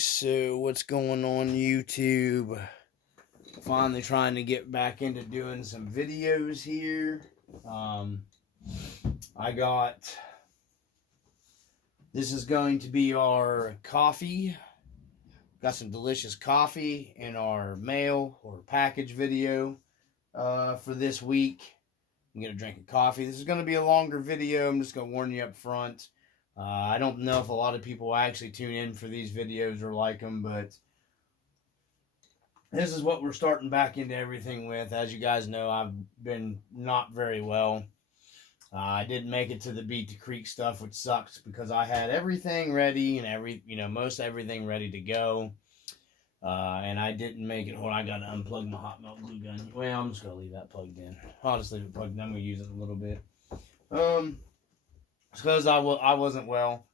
So what's going on YouTube? Finally trying to get back into doing some videos here. This is going to be our coffee. Got some delicious coffee in our mail or package video for this week. I'm going to drink a coffee. This is going to be a longer video. I'm just going to warn you up front. I don't know if a lot of people actually tune in for these videos or like them, but this is what we're starting back into everything with. As you guys know, I've been not very well. I didn't make it to the Beat the Creek stuff, which sucks because I had everything ready and most everything ready to go. And I didn't make it. Hold on, I got to unplug my hot melt glue gun. Well, I'm just going to leave that plugged in. I'll just leave it plugged in. I'm going to use it a little bit. Because I wasn't well.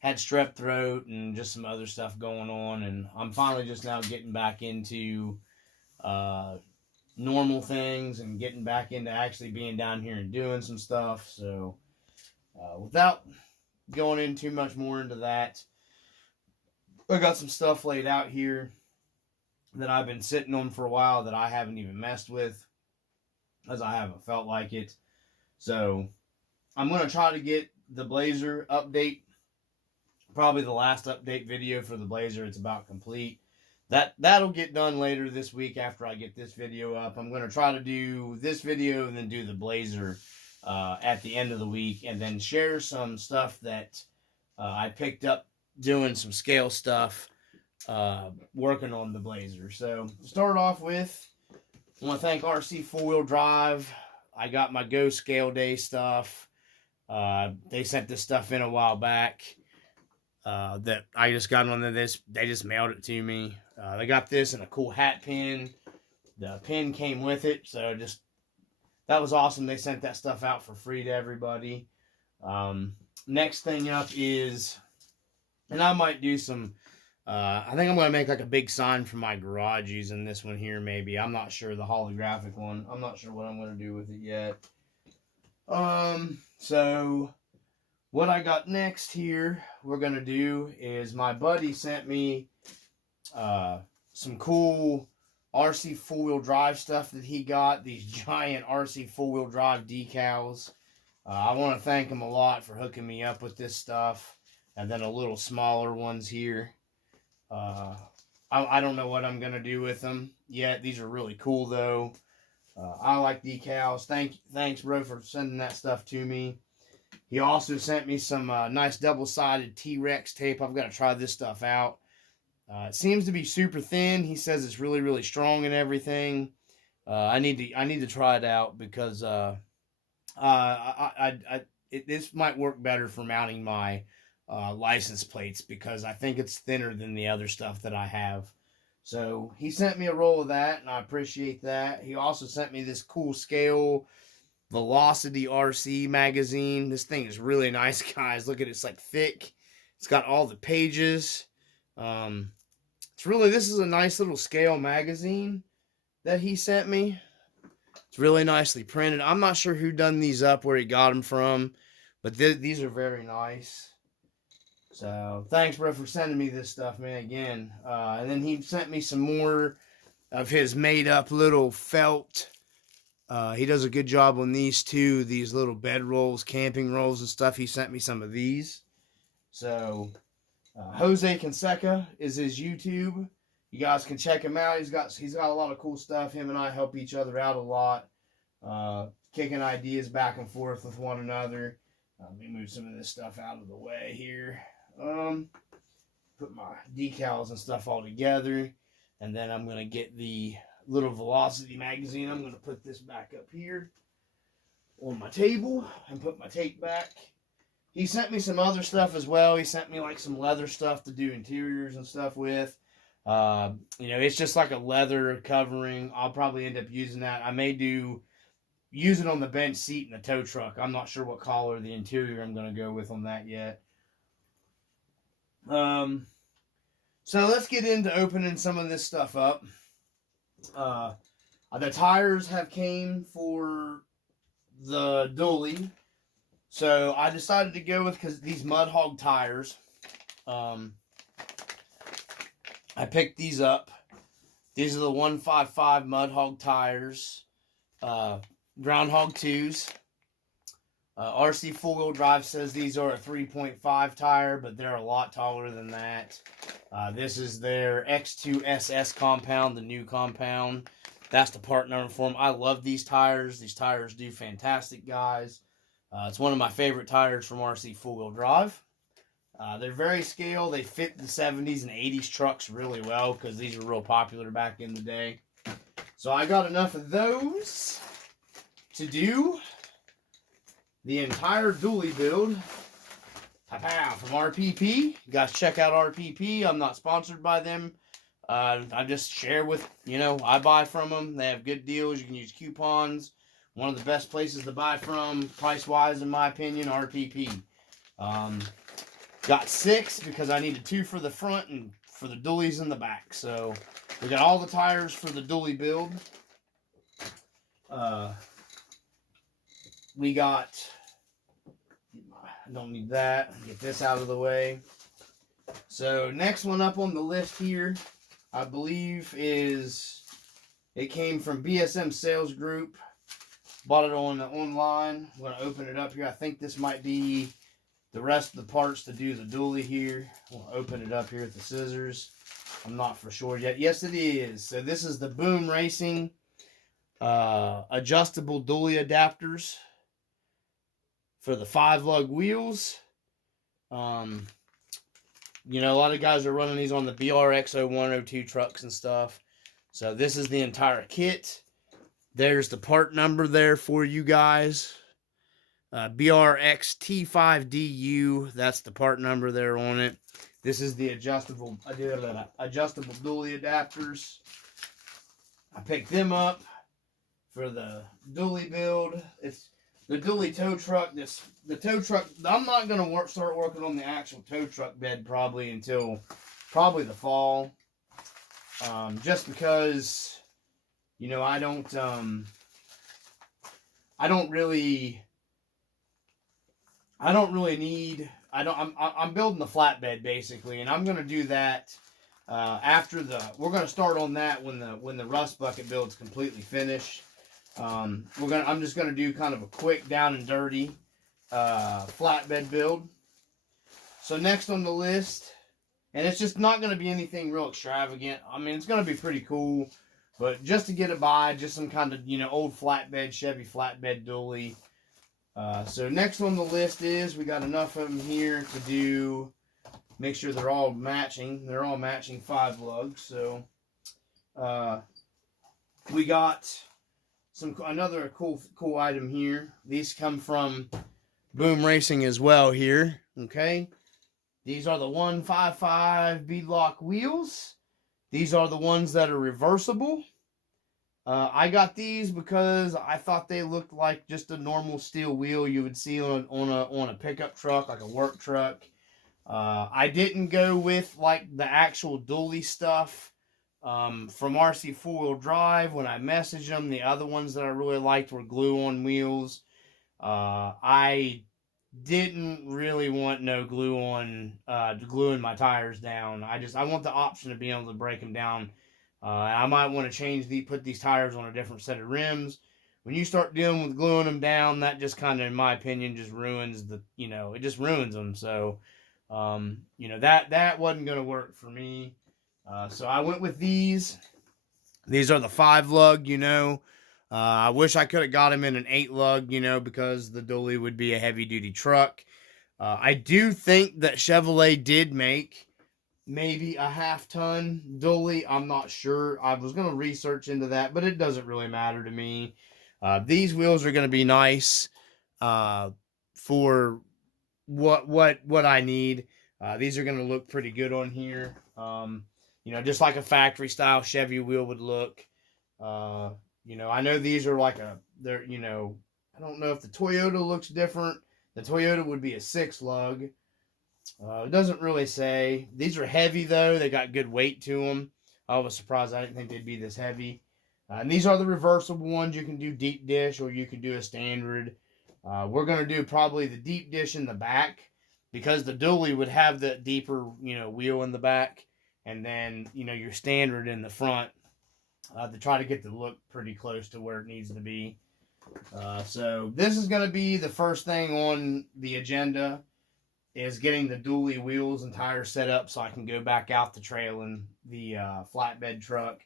Had strep throat and just some other stuff going on. And I'm finally just now getting back into normal things and getting back into actually being down here and doing some stuff. So without going in too much more into that, I got some stuff laid out here that I've been sitting on for a while that I haven't even messed with, as I haven't felt like it. So I'm going to try to get the Blazer update, probably the last update video for the Blazer. It's about complete. That'll get done later this week after I get this video up. I'm going to try to do this video and then do the Blazer at the end of the week, and then share some stuff that I picked up doing some scale stuff, working on the Blazer. So to start off with, I want to thank Rc4wd. I got my Go Scale Day stuff. They sent this stuff in a while back that I just got on this. They just mailed it to me. They got this and a cool hat pin. The pin came with it, so that was awesome. They sent that stuff out for free to everybody. Next thing up is, and I might do some, I think I'm going to make like a big sign for my garage using this one here maybe. I'm not sure, the holographic one. I'm not sure what I'm going to do with it yet. So what I got next here, we're going to do is my buddy sent me some cool Rc4wd stuff that he got. These giant Rc4wd decals. I want to thank him a lot for hooking me up with this stuff. And then a little smaller ones here. I don't know what I'm going to do with them yet. These are really cool, though. I like decals. Thanks, bro, for sending that stuff to me. He also sent me some nice double-sided T-Rex tape. I've got to try this stuff out. It seems to be super thin. He says it's really, really strong and everything. I need to try it out because this might work better for mounting my license plates, because I think it's thinner than the other stuff that I have. So he sent me a roll of that, and I appreciate that. He also sent me this cool scale Velocity RC magazine. This thing is really nice, guys. Look at it. It's like thick. It's got all the pages. This is a nice little scale magazine that he sent me. It's really nicely printed. I'm not sure who done these up, where he got them from, but these are very nice. So thanks, bro, for sending me this stuff, man, again. And then he sent me some more of his made-up little felt. He does a good job on these too, these little bed rolls, camping rolls and stuff. He sent me some of these. So Jose Canseca is his YouTube. You guys can check him out. He's got a lot of cool stuff. Him and I help each other out a lot, kicking ideas back and forth with one another. Let me move some of this stuff out of the way here. Put my decals and stuff all together, and then I'm going to get the little Velocity magazine. I'm going to put this back up here on my table and put my tape back. He sent me some other stuff as well. He sent me like some leather stuff to do interiors and stuff with. It's just like a leather covering. I'll probably end up using that. I may use it on the bench seat in the tow truck. I'm not sure what color of the interior I'm going to go with on that yet. So let's get into opening some of this stuff up. The tires have came for the dually. So I decided to go with, because these Mud Hog tires, I picked these up. These are the 155 Mud Hog tires, Groundhog 2s. Rc4wd drive says these are a 3.5 tire, but they're a lot taller than that. This is their X2SS compound, the new compound. That's the part number for them. I love these tires. These tires do fantastic, guys. It's one of my favorite tires from Rc4wd drive. They're very scale. They fit the 70s and 80s trucks really well because these were real popular back in the day. So I got enough of those to do the entire dually build. Pow, from RPP. You guys check out RPP. I'm not sponsored by them. I just share with, I buy from them. They have good deals. You can use coupons. One of the best places to buy from, price-wise, in my opinion, RPP. Got 6 because I needed 2 for the front and for the dualies in the back. So we got all the tires for the dually build. We got, I don't need that. Get this out of the way. So next one up on the list here, I believe it came from BSM Sales Group. Bought it online. I'm going to open it up here. I think this might be the rest of the parts to do the dually here. We'll open it up here with the scissors. I'm not for sure yet. Yes, it is. So this is the Boom Racing adjustable dually adapters for the 5-lug wheels. A lot of guys are running these on the Rc4wd 02 trucks and stuff. So this is the entire kit. There's the part number there for you guys. BRXT5DU. That's the part number there on it. This is the adjustable dually adapters. I picked them up for the dually build. It's the dually tow truck. The tow truck. I'm not gonna start working on the actual tow truck bed probably until the fall. Just because, I don't really need. I'm building the flatbed basically, and I'm gonna do that after we're gonna start on that when the rust bucket build's completely finished. I'm just gonna do kind of a quick down and dirty flatbed build. So next on the list, and it's just not gonna be anything real extravagant. I mean, it's gonna be pretty cool, but just to get it by, just some kind of old flatbed Chevy flatbed dually. So next on the list is, we got enough of them here to make sure they're all matching. They're all matching 5 lugs. So we got another cool item here. These come from Boom Racing as well here. Okay, these are the 155 beadlock wheels. These are the ones that are reversible. I got these because I thought they looked like just a normal steel wheel you would see on a pickup truck, like a work truck. I didn't go with like the actual dually stuff from Rc4wd drive. When I messaged them, the other ones that I really liked were glue-on wheels. I didn't really want no glue-on gluing my tires down. I want the option of being able to break them down. I might want to put these tires on a different set of rims. When you start dealing with gluing them down, that just kind of, in my opinion, just ruins it just ruins them. So, that wasn't going to work for me. So I went with these. These are the 5-lug, I wish I could have got them in an 8-lug, because the dually would be a heavy-duty truck. I do think that Chevrolet did make maybe a 1/2-ton dually. I'm not sure. I was going to research into that, but it doesn't really matter to me. These wheels are going to be nice for what I need. These are going to look pretty good on here. Just like a factory style Chevy wheel would look. I know these are like I don't know if the Toyota looks different. The Toyota would be a 6-lug. It doesn't really say. These are heavy though. They got good weight to them. I was surprised. I didn't think they'd be this heavy. And these are the reversible ones. You can do deep dish or you can do a standard. We're going to do probably the deep dish in the back because the dually would have the deeper, wheel in the back. and then, you know, your standard in the front, to try to get the look pretty close to where it needs to be. So this is going to be the first thing on the agenda, is getting the dually wheels and tires set up so I can go back out the trail in the flatbed truck.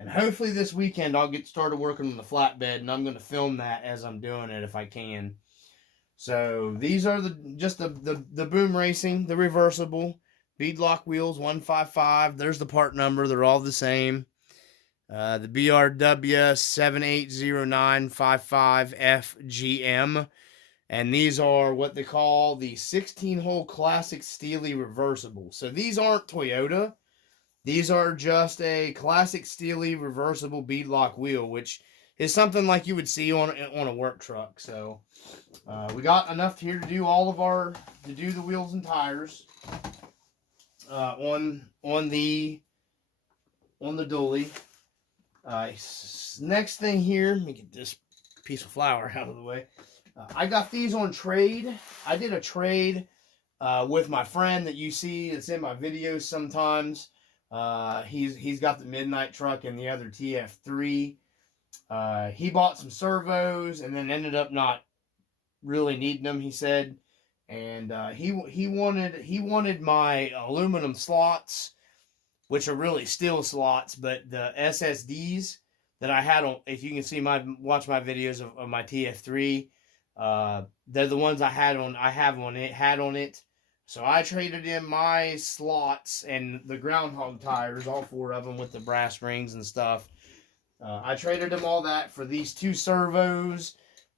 And hopefully this weekend I'll get started working on the flatbed, and I'm going to film that as I'm doing it if I can. So these are the Boom Racing, the reversible beadlock wheels, 155. There's the part number. They're all the same. The BRW 780955FGM. And these are what they call the 16-hole classic Steely reversible. So these aren't Toyota. These are just a classic Steely reversible beadlock wheel, which is something like you would see on a work truck. So we got enough here to do the wheels and tires on the dually. Next thing here, let me get this piece of flour out of the way. I got these on trade. I did a trade with my friend that you see that's in my videos sometimes. He's got the Midnight truck and the other TF3. He bought some servos and then ended up not really needing them, he said. And he wanted my aluminum slots, which are really steel slots, but the SSDs that I had on, if you can see watch my videos of my TF3, they're the ones I had on it. So I traded in my slots and the groundhog tires, all 4 of them with the brass rings and stuff. I traded them all that for these 2 servos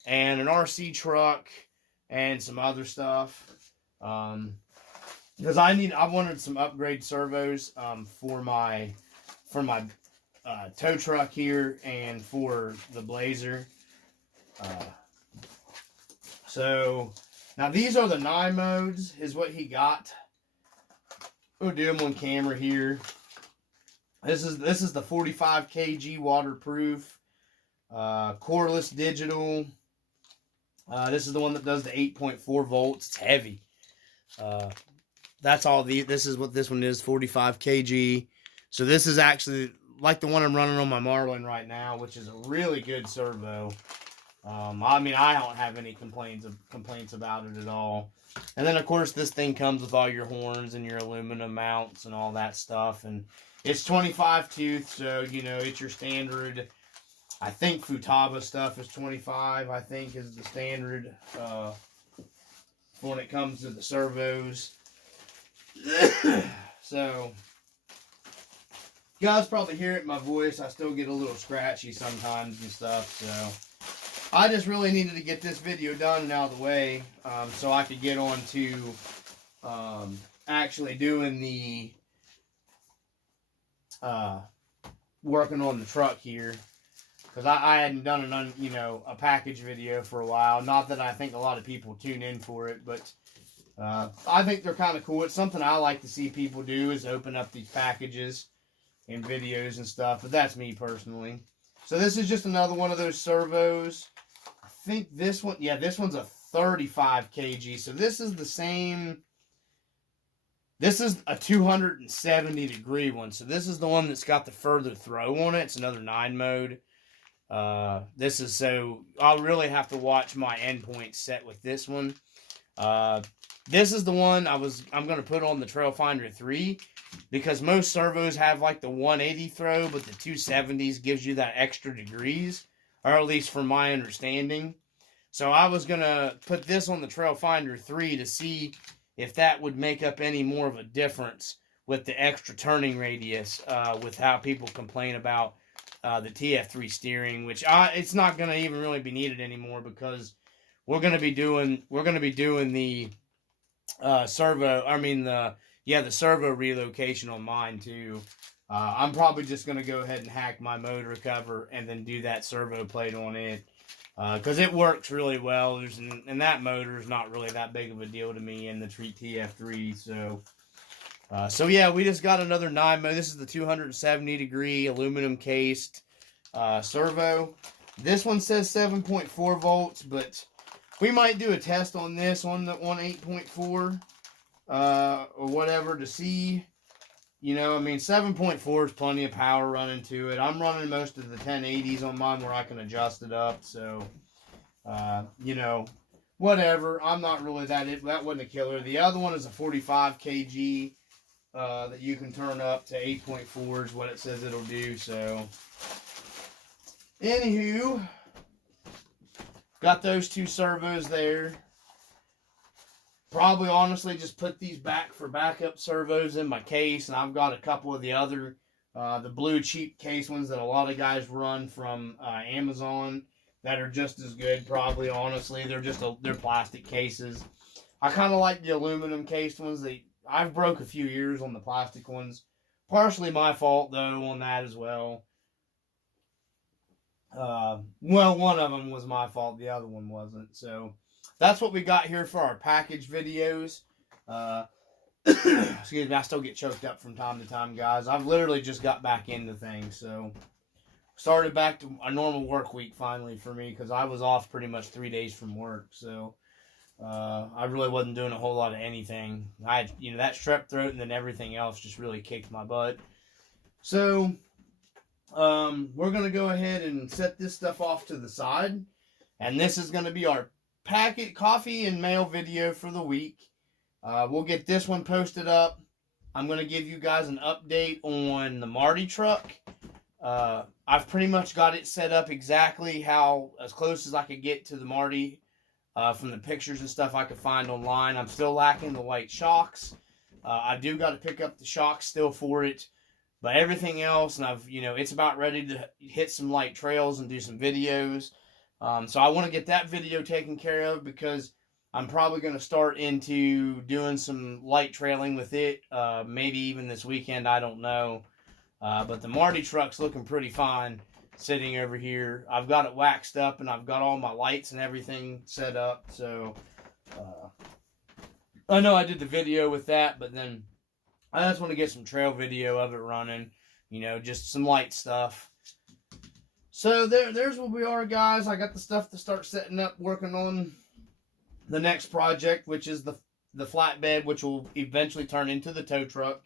and an RC truck and some other stuff. Because I wanted some upgrade servos for my tow truck here and for the Blazer. So now these are the 9 modes, is what he got. We'll do them on camera here. This is the 45 kg waterproof, coreless digital. This is the one that does the 8.4 volts. It's heavy. That's all this is what this one is, 45 kg. So this is actually like the one I'm running on my Marlin right now, which is a really good servo. I mean, I don't have any complaints about it at all. And then of course this thing comes with all your horns and your aluminum mounts and all that stuff, and it's 25 tooth, so you know it's your standard. I think Futaba stuff is 25, I think is the standard when it comes to the servos. So you guys probably hear it in my voice. I still get a little scratchy sometimes and stuff, so I just really needed to get this video done and out of the way, so I could get on to actually doing the working on the truck here, because I hadn't done a package video for a while. Not that I think a lot of people tune in for it, but I think they're kind of cool. It's something I like to see people do, is open up these packages in videos and stuff, but that's me personally. So this is just another one of those servos. I think this one, yeah, this one's a 35 kg. So this is the same. This is a 270 degree one. So this is the one that's got the further throw on it. It's another 9 mode. This is, so I'll really have to watch my endpoint set with this one. This is the one I'm going to put on the Trailfinder 3, because most servos have like the 180 throw, but the 270s gives you that extra degrees, or at least from my understanding. So I was going to put this on the Trailfinder 3 to see if that would make up any more of a difference with the extra turning radius, with how people complain about the TF3 steering, which it's not going to even really be needed anymore, because we're going to be doing the the servo relocation on mine too. I'm probably just going to go ahead and hack my motor cover and then do that servo plate on it, because it works really well. And that motor is not really that big of a deal to me in the TF3. So yeah, we just got another 9 mode. This is the 270 degree aluminum cased servo. This one says 7.4 volts, but we might do a test on this on 8.4 or whatever to see You know, I mean, 7.4 is plenty of power running to it. I'm running most of the 1080s on mine where I can adjust it up. So, you know, whatever. I'm not really that wasn't a killer. The other one is a 45 kg that you can turn up to 8.4 is what it says it'll do. So, anywho, got those two servos there. Probably, honestly, just put these back for backup servos in my case. And I've got a couple of the other, the blue cheap case ones that a lot of guys run from Amazon that are just as good, probably, honestly. They're just, they're plastic cases. I kind of like the aluminum cased ones. I've broke a few ears on the plastic ones. Partially my fault, though, on that as well. Well, one of them was my fault. The other one wasn't. So that's what we got here for our package videos. Excuse me, I still get choked up from time to time, guys. I've literally just got back into things. So started back to a normal work week finally for me because I was off pretty much 3 days from work. So I really wasn't doing a whole lot of anything. I had, you know, that strep throat and then everything else just really kicked my butt. So we're going to go ahead and set this stuff off to the side. And this is going to be our coffee and mail video for the week. We'll get this one posted up. I'm going to give you guys an update on the Marty truck. I've pretty much got it set up exactly as close as I could get to the Marty from the pictures and stuff I could find online. I'm still lacking the white shocks. I do got to pick up the shocks still for it. But everything else, and it's about ready to hit some light trails and do some videos. So I want to get that video taken care of because I'm probably going to start into doing some light trailing with it. Maybe even this weekend, I don't know. But the Marty truck's looking pretty fine sitting over here. I've got it waxed up and I've got all my lights and everything set up. So I know I did the video with that, but then I just want to get some trail video of it running, just some light stuff. So there's where we are, guys. I got the stuff to start setting up, working on the next project, which is the flatbed, which will eventually turn into the tow truck.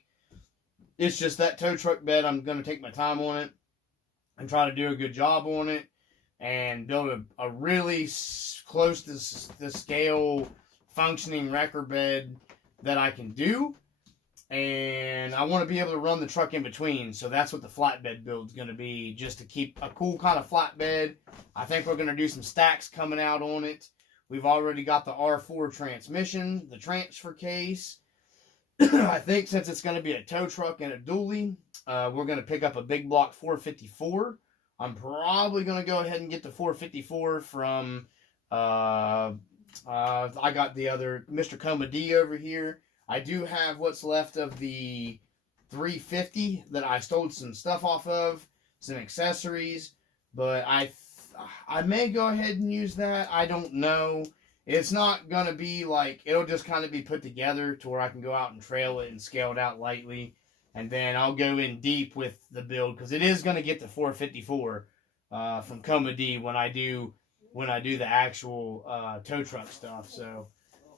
It's just that tow truck bed, I'm going to take my time on it and try to do a good job on it and build a really close to the scale functioning wrecker bed that I can do. And I want to be able to run the truck in between. So that's what the flatbed build is going to be, just to keep a cool kind of flatbed. I think we're going to do some stacks coming out on it. We've already got the R4 transmission, the transfer case. I think since it's going to be a tow truck and a dually, we're going to pick up a big block 454. I'm probably going to go ahead and get the 454 from, I got the other Mr. Coma D over here. I do have what's left of the 350 that I stole some stuff off of, some accessories, but I may go ahead and use that. I don't know. It's not going to be like, it'll just kind of be put together to where I can go out and trail it and scale it out lightly. And then I'll go in deep with the build because it is going to get the 454 from Coma D when I do the actual tow truck stuff. So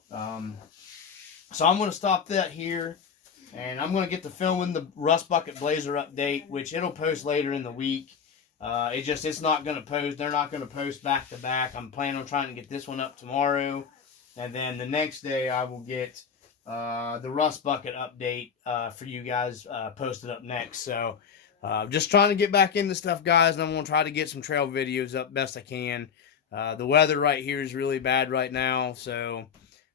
I'm going to stop that here, and I'm going to get to filming the Rust Bucket Blazer update, which it'll post later in the week. It's not going to post. They're not going to post back to back. I'm planning on trying to get this one up tomorrow, and then the next day I will get the Rust Bucket update for you guys posted up next. So just trying to get back into stuff, guys, and I'm going to try to get some trail videos up best I can. The weather right here is really bad right now, so...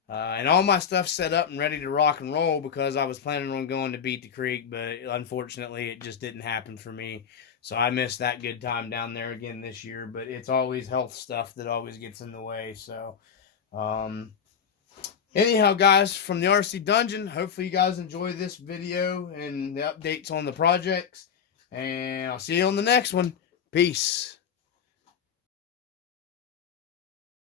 and all my stuff's set up and ready to rock and roll because I was planning on going to Beat the Creek, but unfortunately it just didn't happen for me. So I missed that good time down there again this year, but it's always health stuff that always gets in the way. So anyhow, guys, from the RC Dungeon, hopefully you guys enjoy this video and the updates on the projects, and I'll see you on the next one. Peace.